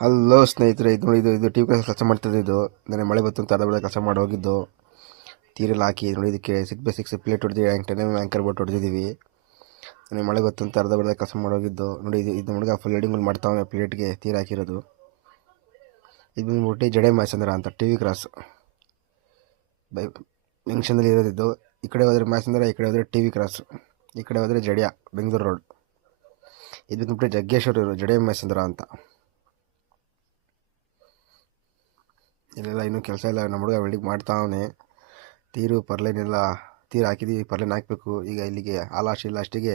Hello ಸ್ನೇಹಿತರೆ, ಇದು ನೋಡಿ ಇದು ಟಿ ವಿ ಕೆಲಸ ಮಾಡ್ತಿದ್ದು. ಇದು ನನಗೆ ಮಳೆ ಬಂತು ಅಂತ ಅರ್ಧ ಬೆಳೆ ಕೆಲಸ ಮಾಡಿ ಹೋಗಿದ್ದು. ತೀರೆಲ್ಲ ಹಾಕಿ ನೋಡಿ, ಇದಕ್ಕೆ 6x6 ಪ್ಲೇಟ್ ಹೊಡೆದಿವಿ, ಆ್ಯಂಕರ್ ಬೋಟ್ ಹೊಡೆದಿದ್ದೀವಿ. ನನಗೆ ಮಳೆ ಬಂತು ಅಂತ ಅರ್ಧ ಬೆಳೆ ಕೆಲಸ ಮಾಡಿ ಹೋಗಿದ್ದು. ನೋಡಿ ಇದು ಹುಡುಗ ಫುಲ್ ಹೆಡಿಂಗ್ ಮಾಡ್ತಾವೆ ಪ್ಲೇಟ್ಗೆ ತೀರು ಹಾಕಿರೋದು. ಇದು ಬಂದ್ಬಿಟ್ಟು ಜಡೆ ಮ್ಯಾಸಂದ್ರ ಅಂತ ಟಿ ವಿ ಕ್ರಾಸ್ ಜಂಕ್ಷನಲ್ಲಿ ಇರೋದಿದ್ದು. ಈ ಕಡೆ ಹೋದರೆ ಮ್ಯಾಸಂದ್ರ, ಈ ಕಡೆ ಹೋದರೆ ಟಿ ವಿ ಕ್ರಾಸ್, ಈ ಕಡೆ ಹೋದರೆ ಜಡಿಯ ಬೆಂಗಳೂರು ರೋಡ್. ಇದು ಬಂದ್ಬಿಟ್ಟು ಜಗ್ಗೇಶ್ವರ ಜಡೆ ಮ್ಯಾಸಂದ್ರ ಅಂತ. ಇಲ್ಲೆಲ್ಲ ಇನ್ನೂ ಕೆಲಸ ಇಲ್ಲ. ನಮ್ಮ ಹುಡುಗ ವೆಲ್ಡಿಂಗ್ ಮಾಡ್ತಾವನೆ. ಪರ್ಲೈನೆಲ್ಲ ತೀರು ಹಾಕಿದ್ದೀವಿ, ಪರ್ಲೈನ್ ಹಾಕಬೇಕು. ಈಗ ಇಲ್ಲಿಗೆ ಲಾಸ್ಟಿಗೆ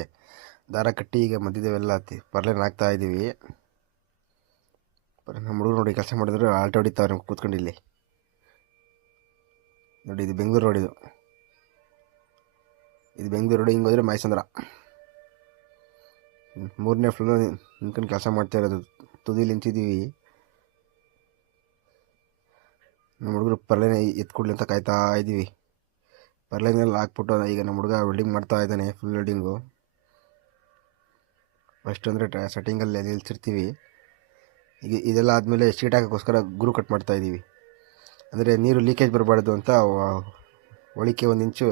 ದಾರ ಕಟ್ಟಿ ಈಗ ಮಧ್ಯದವೆಲ್ಲ ಪರ್ಲೈನ್ ಹಾಕ್ತಾ ಇದ್ದೀವಿ. ನಮ್ಮ ಹುಡುಗರು ನೋಡಿ ಕೆಲಸ ಮಾಡಿದ್ರು ಆಲ್ಟೋ ಹೊಡಿತಾವ್ರೆ ಕೂತ್ಕೊಂಡು ಇಲ್ಲಿ. ನೋಡಿ ಇದು ಬೆಂಗಳೂರು ರೋಡ್. ಇದು ಬೆಂಗಳೂರು ರೋಡ್. ಹಿಂಗೆ ಹೋದರೆ ಮೈಸಂದ್ರ 3ನೇ ಫ್ಲೋರ್ ನಿಂತ್ಕೊಂಡು ಕೆಲಸ ಮಾಡ್ತಾ ಇರೋದು. ತುದಿಲಿ ನಿಂತಿದ್ದೀವಿ. ನಮ್ಮ ಹುಡುಗರು ಪರ್ಲೈನ್ ಎತ್ಕೊಡ್ಲಿ ಅಂತ ಕಾಯ್ತಾ ಇದ್ದೀವಿ. ಪರ್ಲೈನೆಲ್ಲ ಹಾಕ್ಬಿಟ್ಟು ಈಗ ನಮ್ಮ ಹುಡುಗ ವೆಲ್ಡಿಂಗ್ ಮಾಡ್ತಾ ಇದ್ದಾನೆ. Full welding. ಫಸ್ಟ್ ಅಂದರೆ ಸೆಟ್ಟಿಂಗಲ್ಲಿ ನಿಲ್ಸಿರ್ತೀವಿ. ಈಗ ಇದೆಲ್ಲ ಆದಮೇಲೆ ಶೀಟ್ ಹಾಕೋಕ್ಕೋಸ್ಕರ ಗ್ರೂ ಕಟ್ ಮಾಡ್ತಾ ಇದ್ದೀವಿ. ಅಂದರೆ ನೀರು ಲೀಕೇಜ್ ಬರಬಾರ್ದು ಅಂತ ಒಳಿಕೆ 1 ಇಂಚು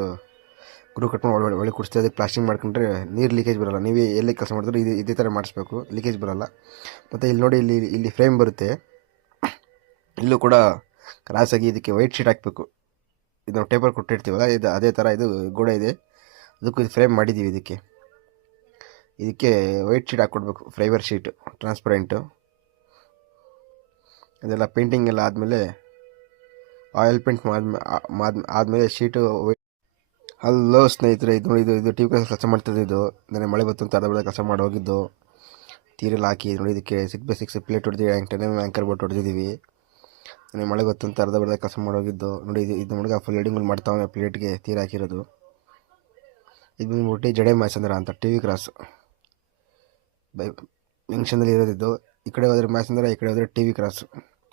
ಗ್ರೂ ಕಟ್ ಮಾಡಿ ಒಳಗೆ ಕುಡಿಸ್ತಾ ಇದಕ್ಕೆ ಪ್ಲಾಸ್ಟಿಂಗ್ ಮಾಡ್ಕೊಂಡ್ರೆ ನೀರು ಲೀಕೇಜ್ ಬರೋಲ್ಲ. ನೀವೇ ಎಲ್ಲಿ ಕೆಲಸ ಮಾಡಿದ್ರೆ ಇದೇ ಥರ ಮಾಡಿಸ್ಬೇಕು, ಲೀಕೇಜ್ ಬರೋಲ್ಲ. ಮತ್ತು ಇಲ್ಲಿ ನೋಡಿ, ಇಲ್ಲಿ ಫ್ರೇಮ್ ಬರುತ್ತೆ. ಇಲ್ಲೂ ಕೂಡ ಕ್ರಾಸಾಗಿ ಇದಕ್ಕೆ ವೈಟ್ ಶೀಟ್ ಹಾಕಬೇಕು. ಇದು ನಾವು ಟೇಪರ್ ಕೊಟ್ಟಿರ್ತೀವಲ್ಲ, ಇದು ಅದೇ ಥರ ಇದು ಗೋಡೆ ಇದೆ. ಅದಕ್ಕೂ ಇದು ಫ್ರೇಮ್ ಮಾಡಿದ್ದೀವಿ. ಇದಕ್ಕೆ ವೈಟ್ ಶೀಟ್ ಹಾಕ್ಕೊಡ್ಬೇಕು, ಫೈಬರ್ ಶೀಟು ಟ್ರಾನ್ಸ್ಪರೆಂಟು. ಅದೆಲ್ಲ ಪೇಂಟಿಂಗ್ ಎಲ್ಲ ಆದಮೇಲೆ ಆಯಿಲ್ ಪೇಂಟ್ ಆದಮೇಲೆ ಶೀಟು. ಹಲೋ ಸ್ನೇಹಿತರೆ, ಇದು ನೋಡಿ ಇದು ಟಿ ವಿ ಕೆಲಸ ಮಾಡ್ತಿದ್ದು. ಇದು ನನಗೆ ಮಳೆ ಬಂತು ಅಂತ ಅರ್ಧ ಬೆಳೆ ಕೆಲಸ ಮಾಡಿ ಹೋಗಿದ್ದು. ತೀರೆಲ್ಲ ಹಾಕಿ ನೋಡಿ, ಇದಕ್ಕೆ 6x6 ಪ್ಲೇಟ್ ಹೊಡೆದಿವಿ, ಆ್ಯಂಕರ್ ಬೋಟ್ ಹೊಡೆದಿದ್ದೀವಿ. ನನಗೆ ಮಳೆ ಬಂತು ಅಂತ ಅರ್ಧ ಬೆಳೆ ಕೆಲಸ ಮಾಡಿ ಹೋಗಿದ್ದು. ನೋಡಿ ಇದು ಹುಡುಗ ಫುಲ್ ಹೆಡಿಂಗ್ ಮಾಡ್ತಾವೆ ಪ್ಲೇಟ್ಗೆ ತೀರು ಹಾಕಿರೋದು. ಇದು ಬಂದ್ಬಿಟ್ಟು ಜಡೆ ಮ್ಯಾಸಂದ್ರ ಅಂತ ಟಿ ವಿ ಕ್ರಾಸ್ ಜಂಕ್ಷನಲ್ಲಿ ಇರೋದಿದ್ದು. ಈ ಕಡೆ ಹೋದರೆ ಮ್ಯಾಸಂದ್ರ, ಈ ಕಡೆ ಹೋದರೆ ಟಿ ವಿ ಕ್ರಾಸ್,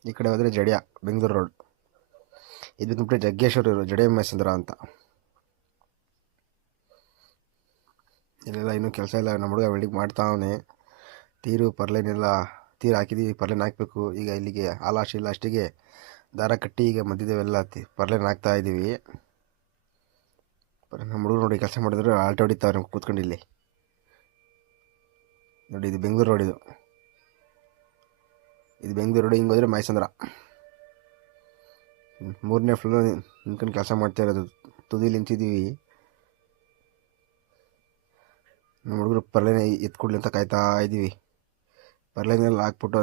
ಈ ಕಡೆ ಹೋದರೆ ಜಡಿಯ ಬೆಂಗಳೂರು ರೋಡ್. ಇದು ಬಂದ್ಬಿಟ್ಟು ಜಗ್ಗೇಶ್ವರ ಜಡೆ ಮ್ಯಾಸಂದ್ರ ಅಂತ. ಇಲ್ಲೆಲ್ಲ ಇನ್ನೂ ಕೆಲಸ ಇಲ್ಲ. ನಮ್ಮ ಹುಡುಗ ವೆಲ್ಡಿಂಗ್ ಮಾಡ್ತಾವನೆ. ಪರ್ಲೈನೆಲ್ಲ ತೀರು ಹಾಕಿದ್ದೀವಿ, ಪರ್ಲೈನ್ ಹಾಕಬೇಕು. ಈಗ ಇಲ್ಲಿಗೆ ಲಾಸ್ಟಿಗೆ ದಾರ ಕಟ್ಟಿ ಈಗ ಮಧ್ಯದವೆಲ್ಲ ಪರ್ಲೈನ್ ಹಾಕ್ತಾ ಇದ್ದೀವಿ. ನಮ್ಮ ಹುಡುಗರು ನೋಡಿ ಕೆಲಸ ಮಾಡಿದ್ರು ಆಲ್ಟೋ ಹೊಡಿತಾವ್ರೆ ಕೂತ್ಕೊಂಡು ಇಲ್ಲಿ. ನೋಡಿ ಇದು ಬೆಂಗಳೂರು ರೋಡ್. ಇದು ಬೆಂಗಳೂರು ರೋಡ್. ಹಿಂಗೆ ಹೋದರೆ ಮೈಸಂದ್ರ 3ನೇ ಫ್ಲೋರ್ ನಿಂತ್ಕೊಂಡು ಕೆಲಸ ಮಾಡ್ತಾ ಇರೋದು. ತುದಿಲಿ ನಿಂತಿದ್ದೀವಿ. ನಮ್ಮ ಹುಡುಗರು ಪರ್ಲೈನ್ ಎತ್ಕೊಡ್ಲಿ ಅಂತ ಕಾಯ್ತಾ ಇದ್ದೀವಿ. ಪರ್ಲೈನೆಲ್ಲ ಹಾಕ್ಬಿಟ್ಟು